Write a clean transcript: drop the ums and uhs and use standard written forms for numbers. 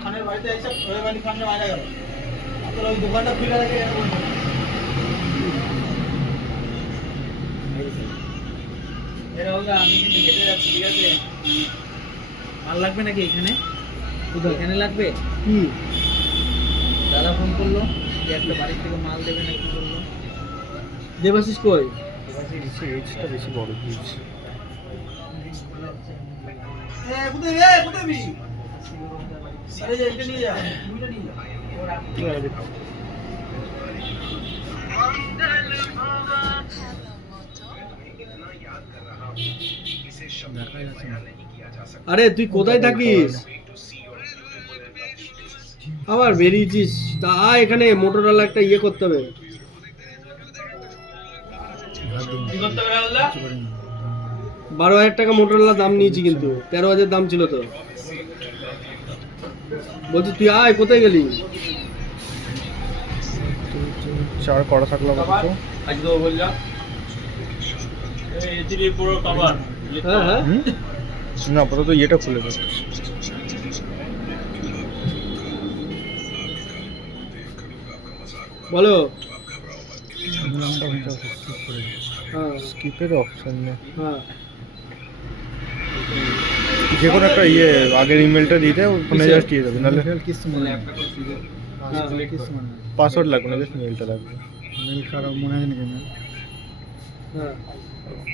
খানের বাড়িতে এসে ওই বাড়ি খানে মারা গেল আপনার ওই দোকানটা খুলে রেখে আমি কিন্তু হেঁটে যাচ্ছি ঠিক আছে মাল লাগবে নাকি এখানে এখানে লাগবে কি দাদা ফোন করলো যে একটা বাড়ির থেকে মাল দেবে না কি বললো দেবাশিস কই দেবাশিস এইটা বেশি বড় বুঝ কোথায় বি আরে এটা নিয়ে যা দুইটা নিয়ে যা আরে তুই কোথায় থাকিস আবার বেরিয়েছিস তা এখানে মোটরওয়ালা একটা ইয়ে করতে হবে 12,000 টাকা মোটরওয়ালা দাম নিয়েছি কিন্তু 13,000 দাম ছিল তো বলছি তুই আয় কোথায় গেলি চার করা থাকলো হ্যাঁ হ্যাঁ না আপাতত ইয়েটা খুলে দেবো বলো স্কিপের অপশন নেই হ্যাঁ যে কোনো একটা ইয়ে আগের ইমেলটা দিতে ওখানে জাস্ট দিয়ে দেবে নাহলে পাসওয়ার্ড লাগবে না জাস্ট মেলটা লাগবে হ্যাঁ